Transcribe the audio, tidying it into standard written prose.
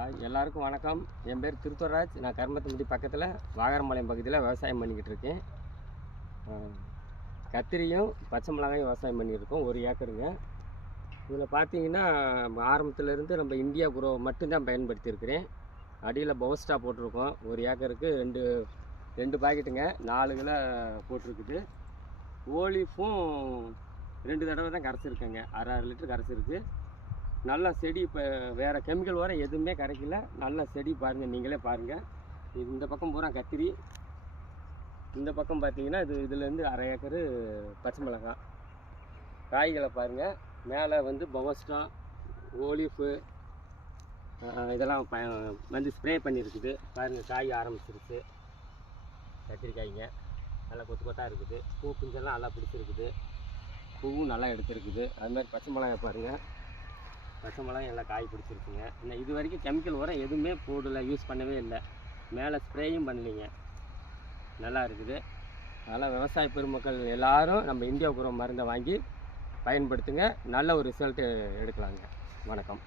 எல்லாருக்கும் வணக்கம். என் பேர் திருத்துவராஜ். நான் கருமத்தம்பட்டி பக்கத்தில் வாகரம்பாளையம் பகுதியில் விவசாயம் பண்ணிக்கிட்டு இருக்கேன். கத்திரியும் பச்சை மிளகாயும் விவசாயம் பண்ணியிருக்கோம். 1 ஏக்கருங்க. இதில் பார்த்தீங்கன்னா ஆரம்பத்துலேருந்து நம்ம இந்தியா குரோ மட்டும்தான் பயன்படுத்தியிருக்கிறேன். அடியில் பவஸ்டா போட்டிருக்கோம். 1 ஏக்கருக்கு ரெண்டு பாக்கெட்டுங்க, 4 கிலோ போட்டிருக்குது. ஓலிஃபும் 2 தடவை தான் கரைச்சிருக்கேங்க. 6 லிட்டர் கரைச்சிருக்கு. நல்லா செடி. இப்போ வேறு கெமிக்கல் உரம் எதுவுமே கரைக்கல. நல்ல செடி பாருங்கள், நீங்களே பாருங்கள். இது இந்த பக்கம் பூரா கத்திரி, இந்த பக்கம் பார்த்தீங்கன்னா இதுலேருந்து 1/2 ஏக்கரு பச்சை மிளகாய். காய்களை பாருங்கள். மேலே வந்து பவஸ்டா, ஓலிஃபு இதெல்லாம் வந்து ஸ்ப்ரே பண்ணியிருக்குது. பாருங்கள், காய் ஆரம்பிச்சிருச்சு. கத்திரிக்காய்ங்க நல்லா கொத்து கொத்தாக இருக்குது. பூ பிஞ்செல்லாம் நல்லா பிடிச்சிருக்குது. பூவும் நல்லா எடுத்துருக்குது. அதுமாதிரி பச்சை மிளகாய் பாருங்கள். பச்சை மிளகாய் எல்லாம் காய் பிடிச்சிருக்குங்க. இன்னும் இது வரைக்கும் கெமிக்கல் உரம் எதுவுமே போடலை, யூஸ் பண்ணவே இல்லை. மேலே ஸ்ப்ரேயும் பண்ணலைங்க. நல்லா இருக்குது. அதனால் விவசாய பெருமக்கள் எல்லோரும் நம்ம இந்தியா குரோ மருந்தை வாங்கி பயன்படுத்துங்க. நல்ல ஒரு ரிசல்ட்டு எடுக்கலாங்க. வணக்கம்.